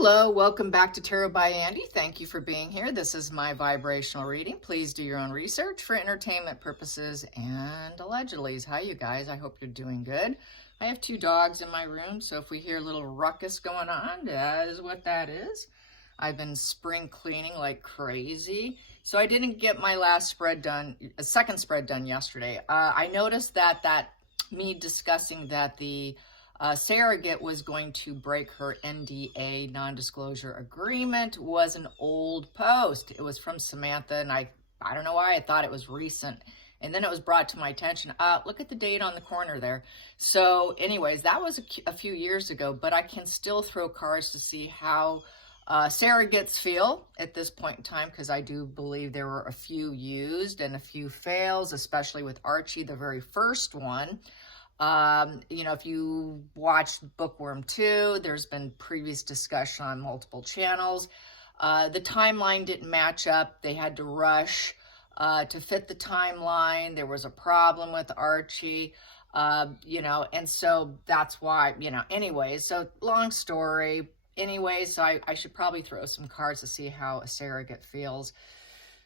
Hello, welcome back to Tarot by Andy. Thank you for being here. This is my vibrational reading. Please do your own research for entertainment purposes and allegedly. Hi, you guys. I hope you're doing good. I have 2 dogs in my room, so if we hear a little ruckus going on, that is what that is. I've been spring cleaning like crazy. So I didn't get my last spread done, a second spread done yesterday. I noticed that me discussing that the Surrogate was going to break her NDA, non-disclosure agreement, was an old post. It was from Samantha, and I don't know why I thought it was recent. And then it was brought to my attention. Look at the date on the corner there. So anyways, that was a few years ago, but I can still throw cards to see how surrogates feel at this point in time, because I do believe there were a few used and a few fails, especially with Archie, the very first one. You know, if you watched Bookworm 2, there's been previous discussion on multiple channels. The timeline didn't match up. They had to rush to fit the timeline. There was a problem with Archie, you know, and so that's why, you know, anyways, so long story. Anyways, so I should probably throw some cards to see how a surrogate feels.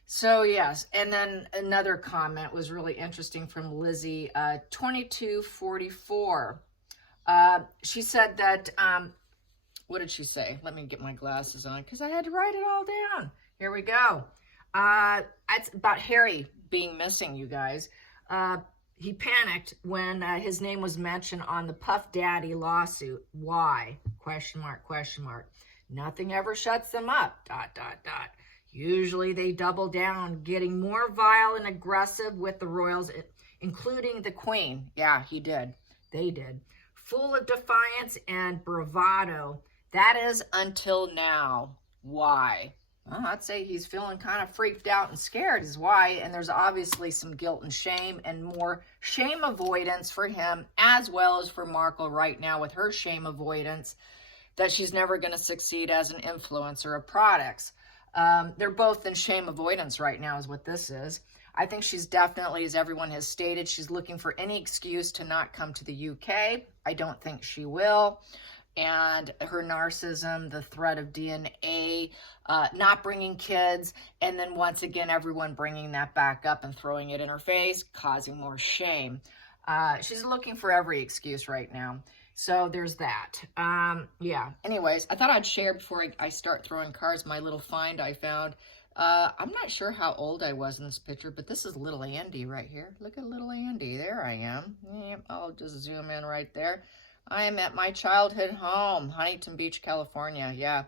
So yes, and then another comment was really interesting from Lizzie, 2244. She said that, what did she say? Let me get my glasses on because I had to write it all down. Here we go. It's about Harry being missing, you guys. He panicked when his name was mentioned on the Puff Daddy lawsuit. Why? Question mark, question mark. Nothing ever shuts them up, ... Usually they double down, getting more vile and aggressive with the royals, including the queen. Yeah, he did. They did. Full of defiance and bravado. That is until now. Why? Well, I'd say he's feeling kind of freaked out and scared is why. And there's obviously some guilt and shame, and more shame avoidance for him, as well as for Markle right now with her shame avoidance that she's never going to succeed as an influencer of products. They're both in shame avoidance right now is what this is. I think she's definitely, as everyone has stated, she's looking for any excuse to not come to the UK. I don't think she will. And her narcissism, the threat of DNA, not bringing kids, and then once again, everyone bringing that back up and throwing it in her face, causing more shame. She's looking for every excuse right now. So there's that. Yeah. Anyways, I thought I'd share before I start throwing cards my little find I found. I'm not sure how old I was in this picture, but this is little Andy right here. Look at little Andy. There I am. Yeah, I'll just zoom in right there. I am at my childhood home, Huntington Beach, California. Yeah.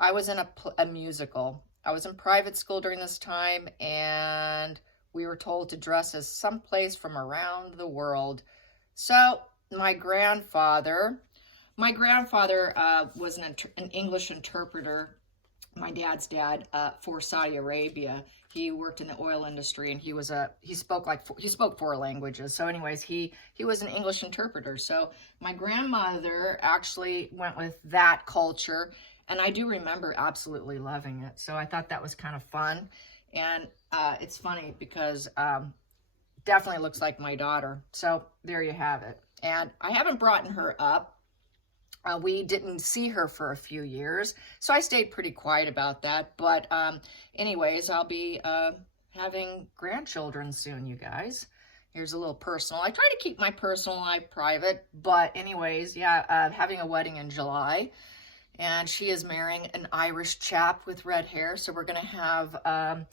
I was in a musical. I was in private school during this time, and we were told to dress as someplace from around the world. So my grandfather was an English interpreter, my dad's dad, for Saudi Arabia. He worked in the oil industry, and he spoke 4 languages. So anyways, he was an English interpreter. So my grandmother actually went with that culture, and I do remember absolutely loving it. So I thought that was kind of fun. And it's funny because definitely looks like my daughter. So there you have it. And I haven't brought her up. We didn't see her for a few years, so I stayed pretty quiet about that. But anyways, I'll be having grandchildren soon, you guys. Here's a little personal. I try to keep my personal life private, but anyways, yeah, having a wedding in July. And she is marrying an Irish chap with red hair, so we're going to have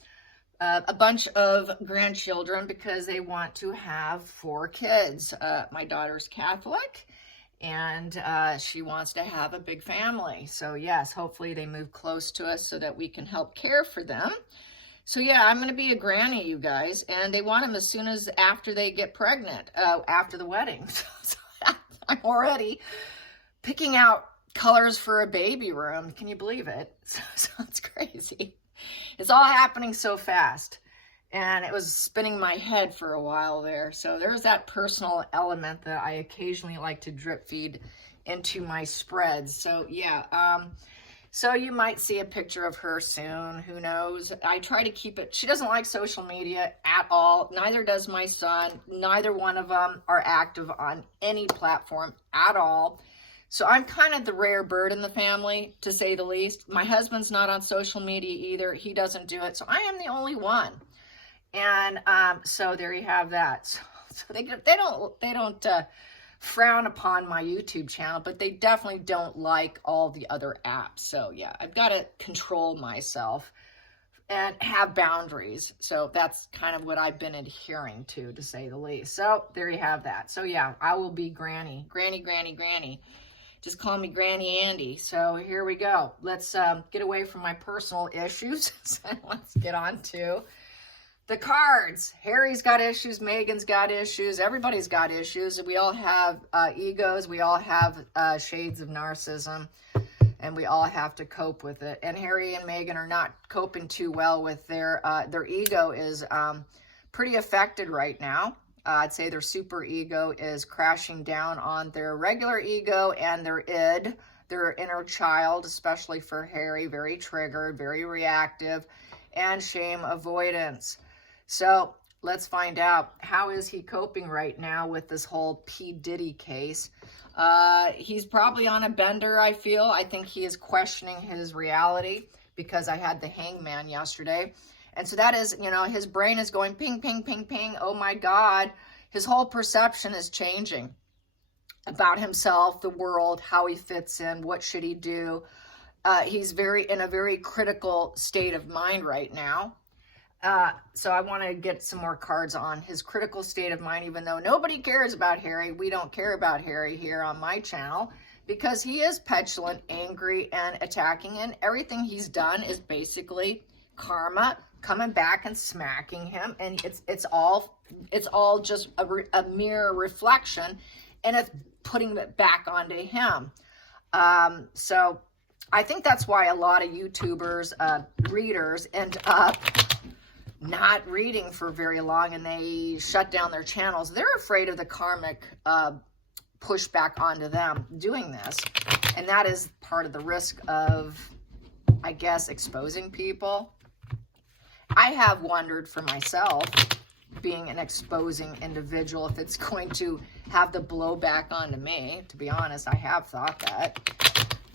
a bunch of grandchildren because they want to have 4 kids. My daughter's Catholic, and she wants to have a big family. So yes, hopefully they move close to us so that we can help care for them. So yeah, I'm going to be a granny, you guys, and they want them as soon as after they get pregnant, after the wedding. So I'm already picking out colors for a baby room. Can you believe it? So it's crazy. It's all happening so fast, and it was spinning my head for a while there. So there's that personal element that I occasionally like to drip feed into my spreads. So yeah, so you might see a picture of her soon. Who knows? I try to keep it. She doesn't like social media at all. Neither does my son. Neither one of them are active on any platform at all. So I'm kind of the rare bird in the family, to say the least. My husband's not on social media either. He doesn't do it. So I am the only one. And so there you have that. So they don't frown upon my YouTube channel, but they definitely don't like all the other apps. So yeah, I've got to control myself and have boundaries. So that's kind of what I've been adhering to say the least. So there you have that. So yeah, I will be Granny. Just call me Granny Andy. So here we go. Let's get away from my personal issues. Let's get on to the cards. Harry's got issues. Meghan's got issues. Everybody's got issues. We all have egos. We all have shades of narcissism. And we all have to cope with it. And Harry and Meghan are not coping too well with their ego is pretty affected right now. I'd say their super ego is crashing down on their regular ego and their id, their inner child, especially for Harry, very triggered, very reactive, and shame avoidance. So let's find out, how is he coping right now with this whole P. Diddy case? He's probably on a bender, I feel. I think he is questioning his reality, because I had the hangman yesterday. And so that is, you know, his brain is going ping, ping, ping, ping. Oh my God. His whole perception is changing about himself, the world, how he fits in, what should he do. He's in a very critical state of mind right now. So I want to get some more cards on his critical state of mind, even though nobody cares about Harry. We don't care about Harry here on my channel, because he is petulant, angry, and attacking, and everything he's done is basically karma coming back and smacking him, and it's all just a mere reflection, and it's putting it back onto him. So I think that's why a lot of YouTubers, readers, end up not reading for very long, and they shut down their channels. They're afraid of the karmic pushback onto them doing this, and that is part of the risk of, I guess, exposing people. I have wondered for myself, being an exposing individual, if it's going to have the blowback onto me. To be honest, I have thought that.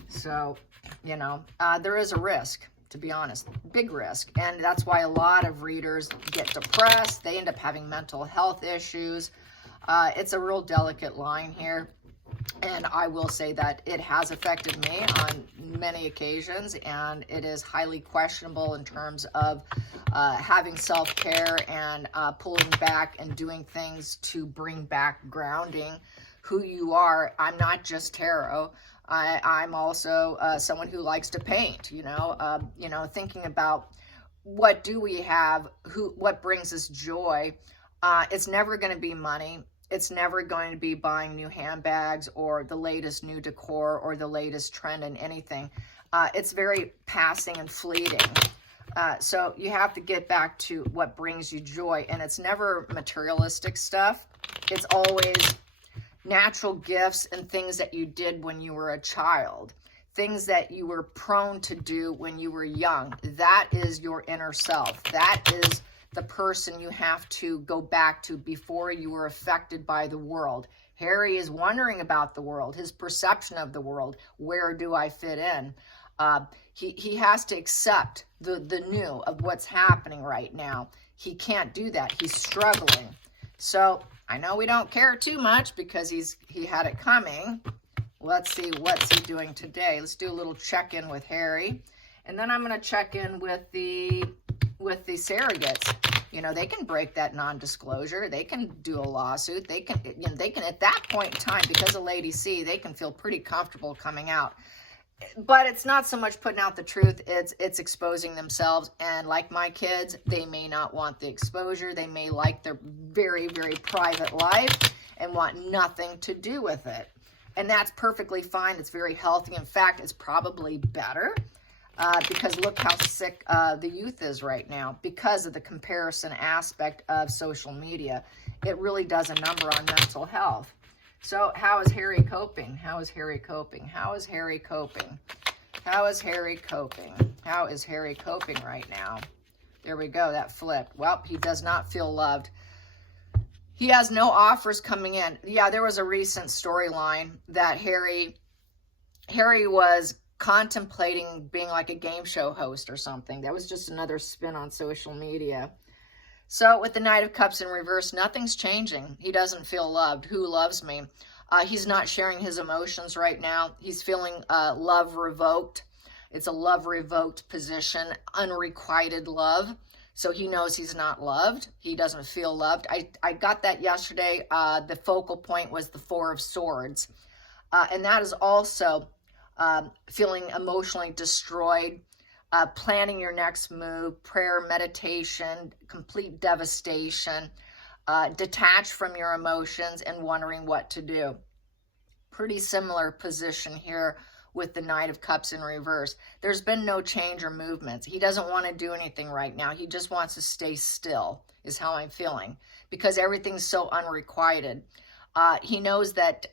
So, you know, there is a risk, to be honest, big risk. And that's why a lot of readers get depressed. They end up having mental health issues. It's a real delicate line here. And I will say that it has affected me on many occasions, and it is highly questionable in terms of having self-care and pulling back and doing things to bring back grounding who you are. I'm not just tarot. I'm also someone who likes to paint, you know, thinking about what do we have, what brings us joy. It's never going to be money. It's never going to be buying new handbags or the latest new decor or the latest trend in anything. It's very passing and fleeting. So you have to get back to what brings you joy. And it's never materialistic stuff. It's always natural gifts and things that you did when you were a child. Things that you were prone to do when you were young. That is your inner self. That is the person you have to go back to before you were affected by the world. Harry is wondering about the world, his perception of the world. Where do I fit in? He has to accept the new of what's happening right now. He can't do that. He's struggling. So I know we don't care too much because he had it coming. Let's see, what's he doing today? Let's do a little check-in with Harry. And then I'm going to check in with the surrogates. You know, they can break that non-disclosure. They can do a lawsuit. They can, you know, they can at that point in time, because of Lady C, they can feel pretty comfortable coming out. But it's not so much putting out the truth, it's exposing themselves. And like my kids, they may not want the exposure. They may like their very, very private life and want nothing to do with it. And that's perfectly fine. It's very healthy. In fact, it's probably better. Because look how sick the youth is right now because of the comparison aspect of social media. It really does a number on mental health. So how is Harry coping? How is Harry coping? How is Harry coping? How is Harry coping? How is Harry coping right now? There we go, that flipped. Well, he does not feel loved. He has no offers coming in. Yeah, there was a recent storyline that Harry Harry was contemplating being like a game show host or something. That was just another spin on social media. So with the Knight of Cups in reverse, nothing's changing. He doesn't feel loved. Who loves me? He's not sharing his emotions right now. He's feeling love revoked. It's a love revoked position, unrequited love. So he knows he's not loved. He doesn't feel loved. I got that yesterday. The focal point was the Four of Swords. And that is also feeling emotionally destroyed, planning your next move, prayer, meditation, complete devastation, detached from your emotions and wondering what to do. Pretty similar position here with the Knight of Cups in reverse. There's been no change or movements. He doesn't want to do anything right now. He just wants to stay still, is how I'm feeling, because everything's so unrequited. He knows that,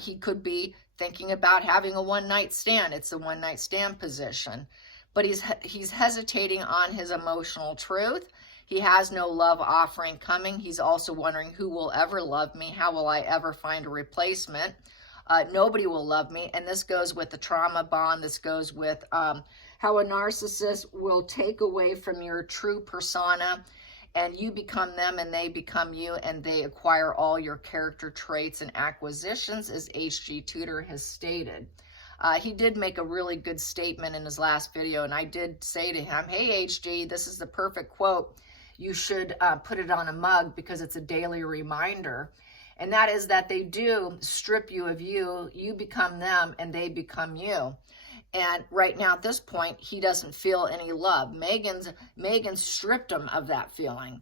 he could be thinking about having a one-night stand. It's a one-night stand position. But he's hesitating on his emotional truth. He has no love offering coming. He's also wondering who will ever love me. How will I ever find a replacement? Nobody will love me. And this goes with the trauma bond. This goes with how a narcissist will take away from your true persona, and you become them and they become you, and they acquire all your character traits and acquisitions, as H.G. Tudor has stated. He did make a really good statement in his last video, and I did say to him, hey, H.G., this is the perfect quote. You should put it on a mug because it's a daily reminder. And that is that they do strip you of you, you become them, and they become you. And right now at this point, he doesn't feel any love. Megan stripped him of that feeling.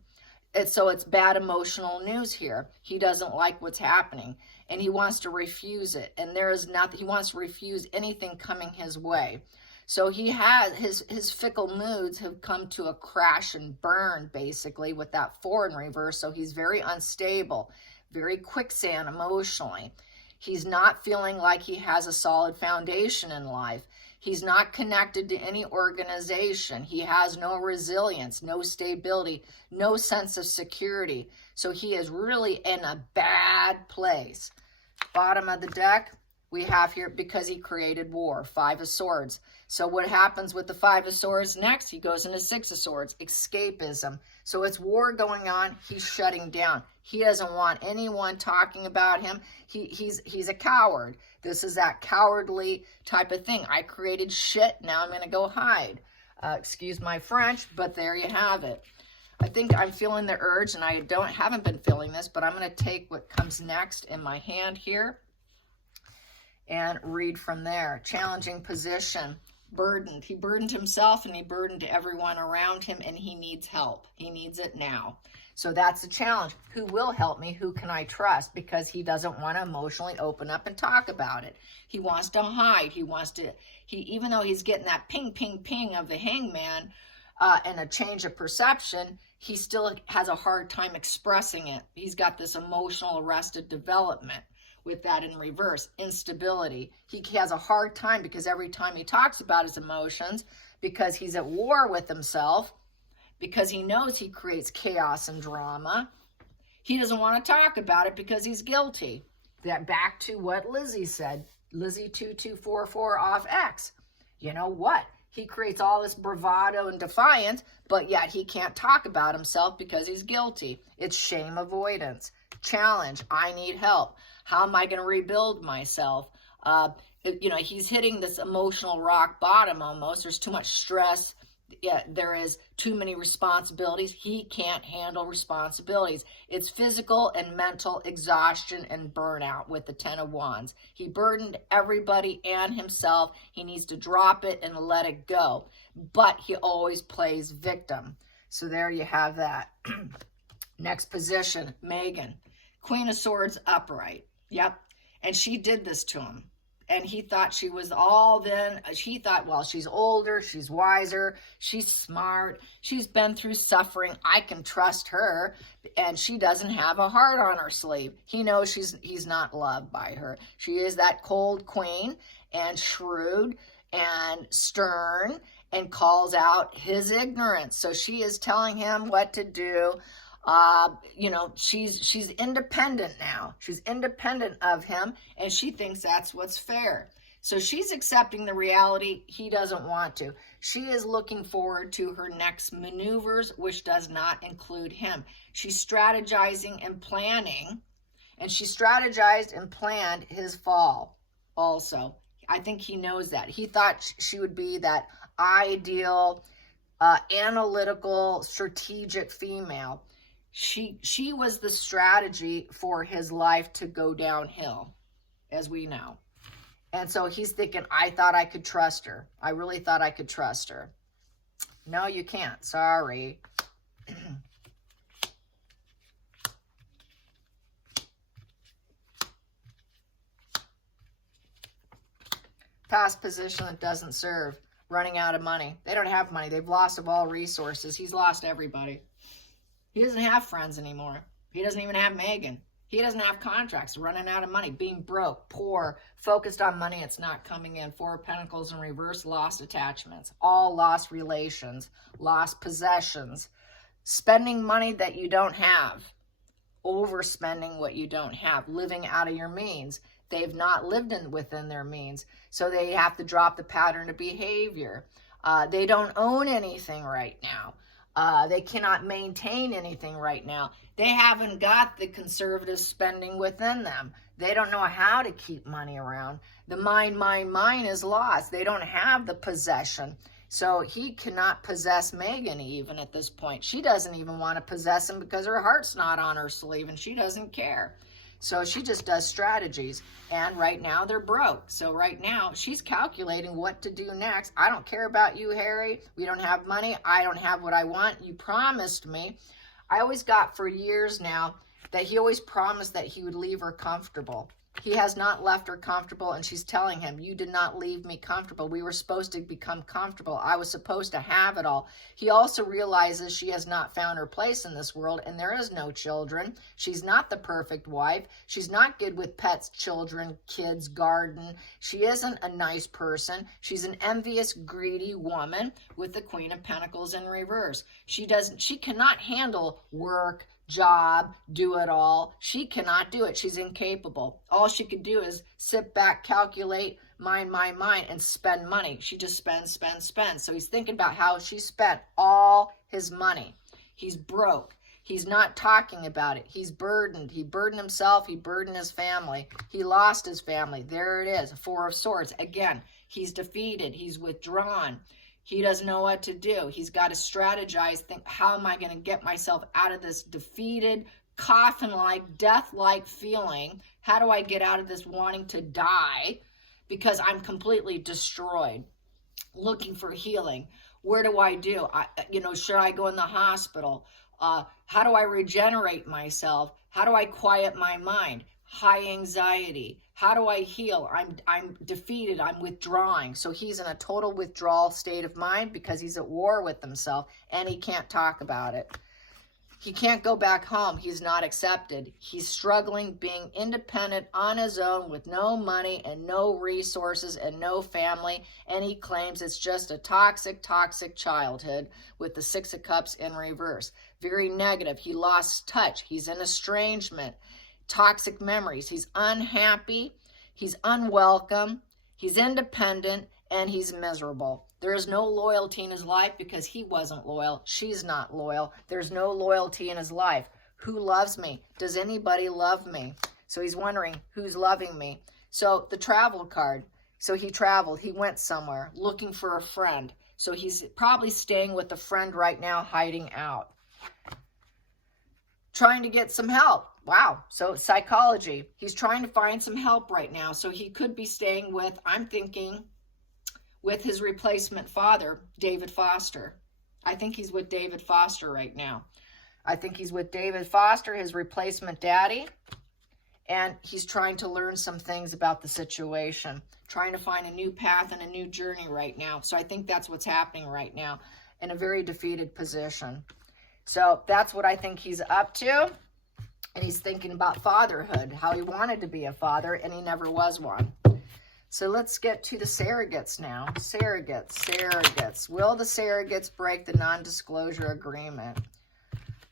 So it's bad emotional news here. He doesn't like what's happening, and he wants to refuse it. And there is nothing, he wants to refuse anything coming his way. So he has, his fickle moods have come to a crash and burn, basically, with that 4 in reverse. So he's very unstable, very quicksand emotionally. He's not feeling like he has a solid foundation in life. He's not connected to any organization. He has no resilience, no stability, no sense of security. So he is really in a bad place. Bottom of the deck, we have here, because he created war, 5 of Swords. So what happens with the 5 of Swords next? He goes into 6 of Swords, escapism. So it's war going on. He's shutting down. He doesn't want anyone talking about him. He's a coward. This is that cowardly type of thing. I created shit. Now I'm going to go hide. Excuse my French, but there you have it. I think I'm feeling the urge, and I haven't been feeling this, but I'm going to take what comes next in my hand here and read from there. Challenging position. Burdened. He burdened himself and he burdened everyone around him, and he needs help. He needs it now. So that's the challenge. Who will help me? Who can I trust? Because he doesn't want to emotionally open up and talk about it. He wants to hide. Even though he's getting that ping, ping, ping of the hangman and a change of perception, he still has a hard time expressing it. He's got this emotional arrested development. With that in reverse, instability. He has a hard time because every time he talks about his emotions, because he's at war with himself, because he knows he creates chaos and drama, he doesn't want to talk about it because he's guilty. That back to what Lizzie said, Lizzie 2244 off X. You know what? He creates all this bravado and defiance, but yet he can't talk about himself because he's guilty. It's shame avoidance. Challenge. I need help. How am I going to rebuild myself? He's hitting this emotional rock bottom almost. There's too much stress. Yeah, there is too many responsibilities. He can't handle responsibilities. It's physical and mental exhaustion and burnout with the 10 of Wands. He burdened everybody and himself. He needs to drop it and let it go. But he always plays victim. So there you have that. Next position, Megan. Queen of Swords upright. Yep. And she did this to him. And he thought she was all then. He thought, well, she's older, she's wiser, she's smart, she's been through suffering. I can trust her. And she doesn't have a heart on her sleeve. He knows he's not loved by her. She is that cold queen and shrewd and stern and calls out his ignorance. So she is telling him what to do. She's independent now. She's independent of him, and she thinks that's what's fair. So she's accepting the reality he doesn't want to. She is looking forward to her next maneuvers, which does not include him. She's strategizing and planning, and she strategized and planned his fall also. I think he knows that. He thought she would be that ideal, analytical, strategic female. She was the strategy for his life to go downhill, as we know. And so he's thinking, I thought I could trust her. I really thought I could trust her. No, you can't. Sorry. Past position that doesn't serve. Running out of money. They don't have money. They've lost of all resources. He's lost everybody. He doesn't have friends anymore. He doesn't even have Megan. He doesn't have contracts, running out of money, being broke, poor, focused on money, it's not coming in. Four of Pentacles in reverse, lost attachments, all lost relations, lost possessions, spending money that you don't have, overspending what you don't have, living out of your means. They've not lived within their means, so they have to drop the pattern of behavior. They don't own anything right now. They cannot maintain anything right now. They haven't got the conservative spending within them. They don't know how to keep money around. The mine is lost. They don't have the possession. So he cannot possess Megan even at this point. She doesn't even want to possess him because her heart's not on her sleeve and she doesn't care. So she just does strategies. And right now they're broke. So right now she's calculating what to do next. I don't care about you, Harry. We don't have money. I don't have what I want. You promised me. I always got for years now that he always promised that he would leave her comfortable. He has not left her comfortable, and she's telling him, you did not leave me comfortable. We were supposed to become comfortable. I was supposed to have it all. He also realizes she has not found her place in this world, and there is no children. She's not the perfect wife. She's not good with pets, children, kids, garden. She isn't a nice person. She's an envious, greedy woman with the Queen of Pentacles in reverse. She cannot handle work, job, do it all. She cannot do it. She's incapable. All she could do is sit back, calculate, mine, and spend money. She just spends. So he's thinking about how she spent all his money. He's broke. He's not talking about it. He's burdened. He burdened himself. He burdened his family. He lost his family. There it is. Four of Swords. Again, he's defeated. He's withdrawn. He doesn't know what to do. He's got to strategize, think, how am I going to get myself out of this defeated, coffin-like, death-like feeling? How do I get out of this wanting to die? Because I'm completely destroyed. Looking for healing. Where do I do? Should I go in the hospital? How do I regenerate myself? How do I quiet my mind? High anxiety. How do I heal? I'm defeated. I'm withdrawing. So he's in a total withdrawal state of mind because he's at war with himself and he can't talk about it. He can't go back home. He's not accepted. He's struggling being independent on his own with no money and no resources and no family. And he claims it's just a toxic childhood with the Six of Cups in reverse. Very negative. He lost touch. He's in estrangement. Toxic memories. He's unhappy, he's unwelcome, he's independent, and he's miserable. There is no loyalty in his life because he wasn't loyal. She's not loyal. There's no loyalty in his life. Who loves me? Does anybody love me? So he's wondering, who's loving me? So the travel card. So he traveled. He went somewhere looking for a friend. So he's probably staying with a friend right now, hiding out. Trying to get some help. Wow. So psychology. He's trying to find some help right now. So he could be staying with, I'm thinking, with his replacement father, David Foster. I think he's with David Foster right now. I think he's with David Foster, his replacement daddy. And he's trying to learn some things about the situation. Trying to find a new path and a new journey right now. So I think that's what's happening right now. In a very defeated position. So that's what I think he's up to. And he's thinking about fatherhood, how he wanted to be a father, and he never was one. So let's get to the surrogates now. Surrogates. Will the surrogates break the non-disclosure agreement?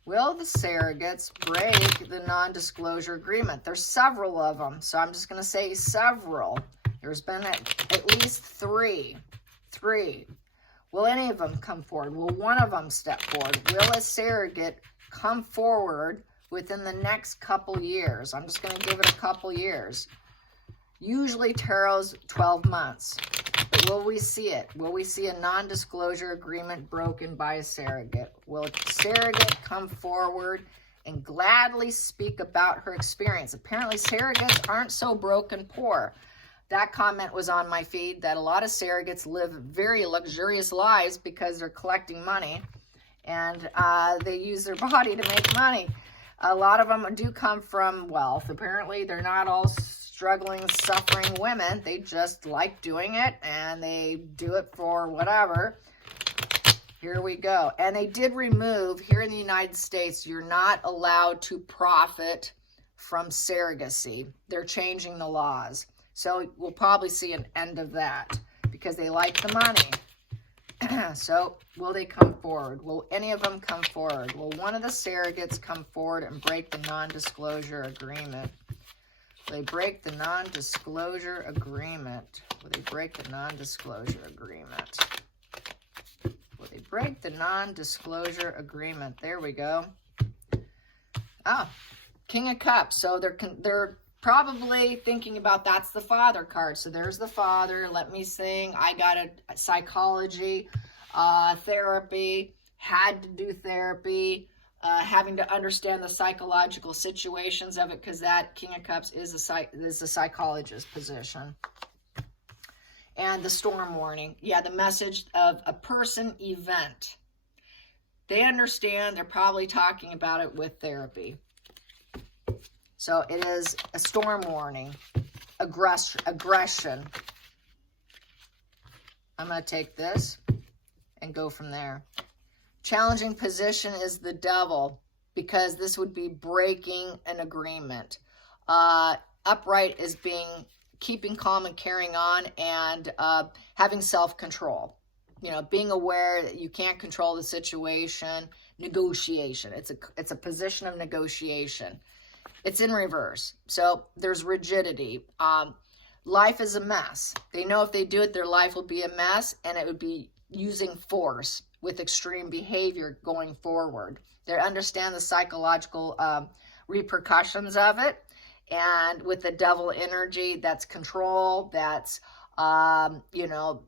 Will the surrogates break the non-disclosure agreement? There's several of them, so I'm just going to say several. There's been at least three. Will any of them come forward? Will one of them step forward? Will a surrogate come forward within the next couple years? I'm just going to give it a couple years. Usually tarot's 12 months. But will we see it? Will we see a non-disclosure agreement broken by a surrogate? Will a surrogate come forward and gladly speak about her experience? Apparently surrogates aren't so broken poor. That comment was on my feed that a lot of surrogates live very luxurious lives because they're collecting money and they use their body to make money. A lot of them do come from wealth. Apparently they're not all struggling, suffering women. They just like doing it and they do it for whatever. Here we go. And they did remove, here in the United States, you're not allowed to profit from surrogacy. They're changing the laws. So we'll probably see an end of that because they like the money. So will they come forward? Will any of them come forward? Will one of the surrogates come forward and break the non-disclosure agreement? Will they break the non-disclosure agreement? Will they break the non-disclosure agreement? Will they break the non-disclosure agreement? There we go. Ah, King of Cups. So they're probably thinking about, that's the father card. So there's the father. Let me sing. I got a psychology, therapy, had to do therapy, having to understand the psychological situations of it, because that King of Cups is a psychologist position. And the storm warning. Yeah, the message of a person event. They understand. They're probably talking about it with therapy. So it is a storm warning, aggression. I'm going to take this and go from there. Challenging position is the devil, because this would be breaking an agreement. Upright is keeping calm and carrying on, and having self-control. You know, being aware that you can't control the situation. Negotiation. It's a position of negotiation. It's in reverse. So there's rigidity. Life is a mess. They know if they do it, their life will be a mess, and it would be using force with extreme behavior going forward. They understand the psychological repercussions of it. And with the devil energy, that's control, that's, you know,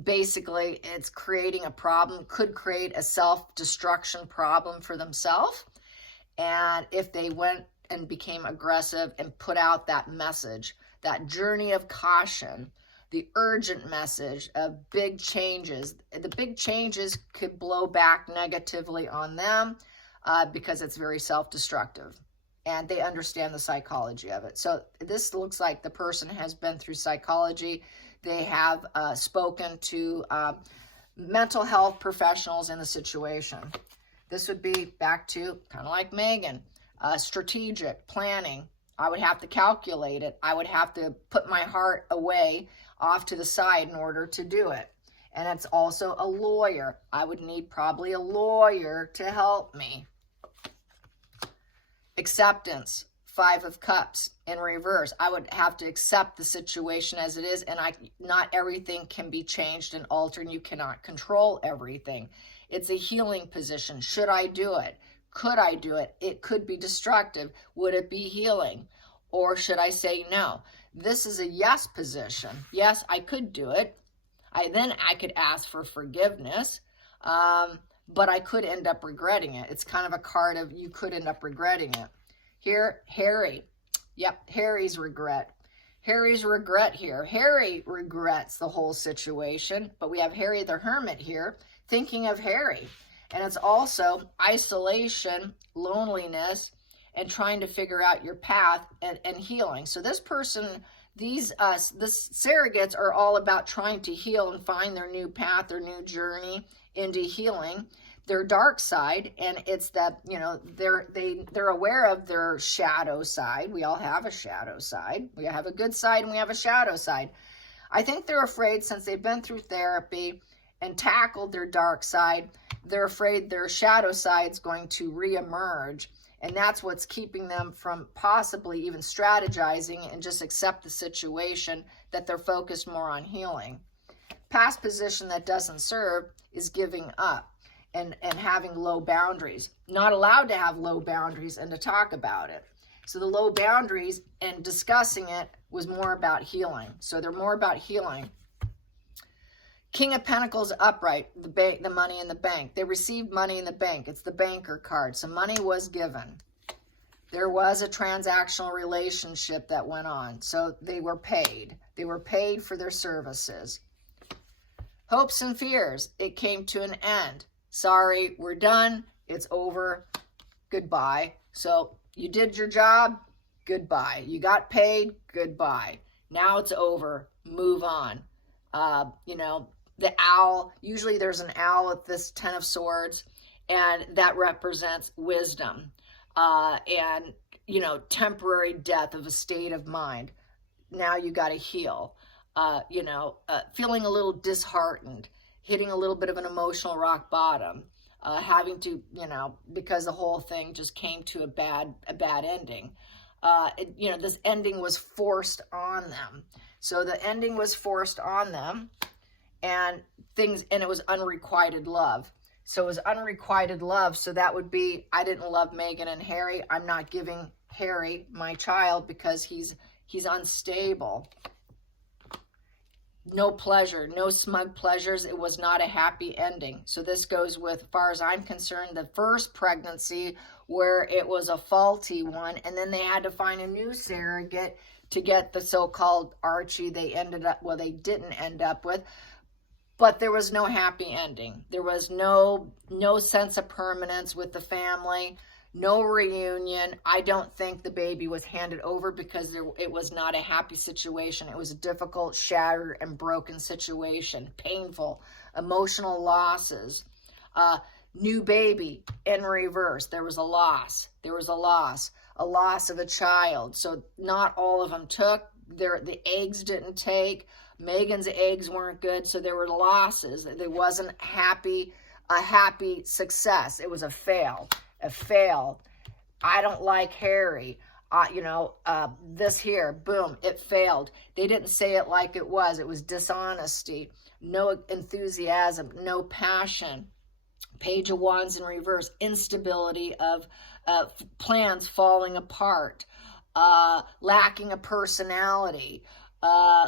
basically it's creating a problem, could create a self-destruction problem for themselves. And if they went and became aggressive and put out that message, that journey of caution, the urgent message of big changes, the big changes could blow back negatively on them because it's very self-destructive. And they understand the psychology of it. So this looks like the person has been through psychology. They have spoken to mental health professionals in the situation. This would be back to kind of like Megan, strategic planning. I would have to calculate it. I would have to put my heart away off to the side in order to do it. And it's also a lawyer. I would need probably a lawyer to help me. Acceptance, 5 of Cups in reverse. I would have to accept the situation as it is, and not everything can be changed and altered, and you cannot control everything. It's a healing position. Should I do it? Could I do it? It could be destructive. Would it be healing? Or should I say no? This is a yes position. Yes, I could do it. Then I could ask for forgiveness, but I could end up regretting it. It's kind of a card of you could end up regretting it. Here, Harry. Yep, Harry's regret. Harry's regret here. Harry regrets the whole situation, but we have Harry the Hermit here thinking of Harry. And it's also isolation, loneliness, and trying to figure out your path and healing. So this person, this surrogates are all about trying to heal and find their new path, their new journey into healing their dark side. And it's that, you know, they're aware of their shadow side. We all have a shadow side. We have a good side and we have a shadow side. I think they're afraid, since they've been through therapy and tackled their dark side, they're afraid their shadow side's going to reemerge And that's what's keeping them from possibly even strategizing and just accept the situation, that they're focused more on healing. Past position that doesn't serve is giving up and having low boundaries. Not allowed to have low boundaries and to talk about it. So the low boundaries and discussing it was more about healing. So they're more about healing. King of Pentacles upright, the money in the bank. They received money in the bank. It's the banker card. So money was given. There was a transactional relationship that went on. So they were paid. They were paid for their services. Hopes and fears. It came to an end. Sorry, we're done. It's over. Goodbye. So you did your job. Goodbye. You got paid. Goodbye. Now it's over. Move on. The owl, usually there's an owl at this 10 of Swords, and that represents wisdom and, temporary death of a state of mind. Now you got to heal, feeling a little disheartened, hitting a little bit of an emotional rock bottom, having to, because the whole thing just came to a bad ending. This ending was forced on them. So the ending was forced on them. And it was unrequited love. So it was unrequited love. So that would be, I didn't love Meghan and Harry. I'm not giving Harry my child because he's unstable. No pleasure, no smug pleasures. It was not a happy ending. So this goes with, as far as I'm concerned, the first pregnancy where it was a faulty one. And then they had to find a new surrogate to get the so-called Archie they didn't end up with. But there was no happy ending. There was no sense of permanence with the family, no reunion. I don't think the baby was handed over because it was not a happy situation. It was a difficult, shattered, and broken situation. Painful, emotional losses. New baby in reverse. There was a loss. There was a loss of a child. So not all of them took. The eggs didn't take. Meghan's eggs weren't good, so there were losses. There wasn't a happy success. It was a fail. I don't like Harry. This here, boom, it failed. They didn't say it like it was. It was dishonesty, no enthusiasm, no passion. Page of Wands in reverse, instability of plans falling apart, lacking a personality,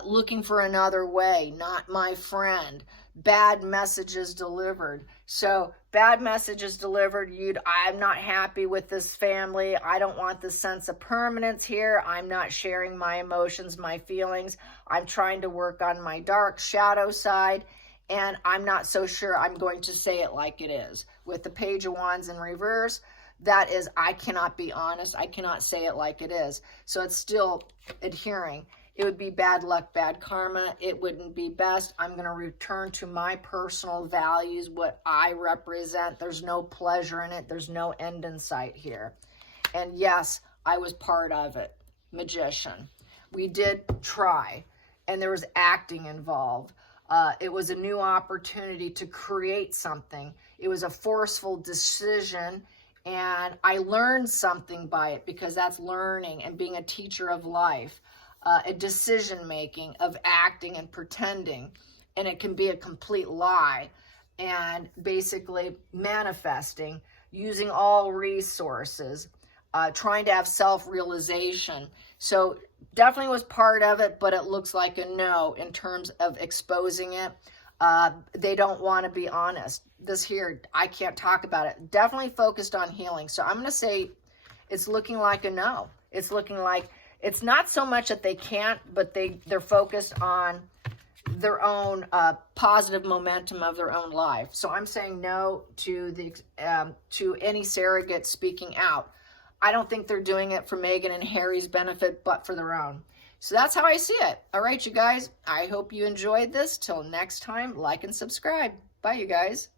looking for another way, not my friend, bad messages delivered. So bad messages delivered, I'm not happy with this family. I don't want the sense of permanence here. I'm not sharing my emotions, my feelings. I'm trying to work on my dark shadow side, and I'm not so sure I'm going to say it like it is. With the Page of Wands in reverse, that is, I cannot be honest. I cannot say it like it is. So it's still adhering. It would be bad luck, bad karma. It wouldn't be best. I'm going to return to my personal values, what I represent. There's no pleasure in it. There's no end in sight here. And yes, I was part of it. Magician. We did try, and there was acting involved. It was a new opportunity to create something. It was a forceful decision, and I learned something by it, because that's learning and being a teacher of life. A decision-making of acting and pretending, and it can be a complete lie, and basically manifesting, using all resources, trying to have self-realization. So definitely was part of it, but it looks like a no in terms of exposing it. They don't want to be honest. This here, I can't talk about it. Definitely focused on healing. So I'm going to say it's looking like a no. It's looking like it's not so much that they can't, but they're focused on their own positive momentum of their own life. So I'm saying no to any surrogate speaking out. I don't think they're doing it for Meghan and Harry's benefit, but for their own. So that's how I see it. All right, you guys. I hope you enjoyed this. Till next time, like and subscribe. Bye, you guys.